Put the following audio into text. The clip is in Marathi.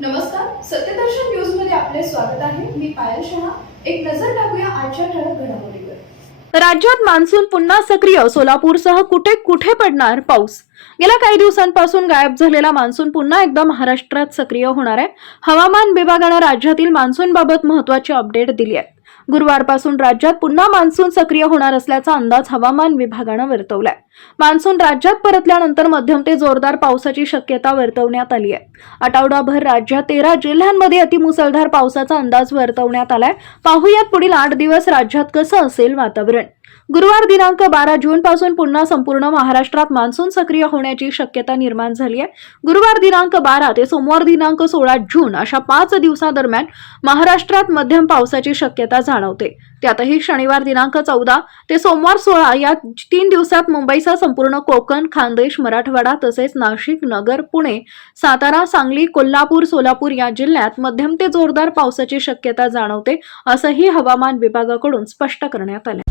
नमस्कार सत्यदर्शन न्यूजमध्ये आपले स्वागत आहे. मी पायल शहा. एक नजर टाकूया आजच्या ठळक घडामोडीवर. राज्यात मान्सून पुन्हा सक्रिय. सोलापूरसह कुठे कुठे पडणार पाऊस? गेल्या काही दिवसांपासून गायब झालेला मान्सून पुन्हा एकदा महाराष्ट्रात सक्रिय होणार आहे. हवामान विभागानं राज्यातील मान्सून बाबत महत्वाची अपडेट दिली आहे. गुरुवारपासून राज्यात पुन्हा मान्सून सक्रिय होणार असल्याचा अंदाज हवामान विभागानं वर्तवलाय. मान्सून राज्यात परतल्यानंतर मध्यम ते जोरदार पावसाची शक्यता वर्तवण्यात आली आहे. आठवडाभर राज्यात तेरा जिल्ह्यांमध्ये अतिमुसळधार पावसाचा अंदाज वर्तवण्यात आलाय. पाहुयात पुढील आठ दिवस राज्यात कसं असेल वातावरण? गुरुवार दिनांक बारा जून पासून पुन्हा संपूर्ण महाराष्ट्रात मान्सून सक्रिय होण्याची शक्यता निर्माण झाली आहे. गुरुवार दिनांक बारा ते सोमवार दिनांक सोळा जून अशा पाच दिवसादरम्यान महाराष्ट्रात मध्यम पावसाची शक्यता जाणवते. त्यातही शनिवार दिनांक चौदा ते सोमवार सोळा या तीन दिवसात मुंबईसह संपूर्ण कोकण खानदेश मराठवाडा तसेच नाशिक नगर पुणे सातारा सांगली कोल्हापूर सोलापूर या जिल्ह्यात मध्यम ते जोरदार पावसाची शक्यता जाणवते असंही हवामान विभागाकडून स्पष्ट करण्यात आलं.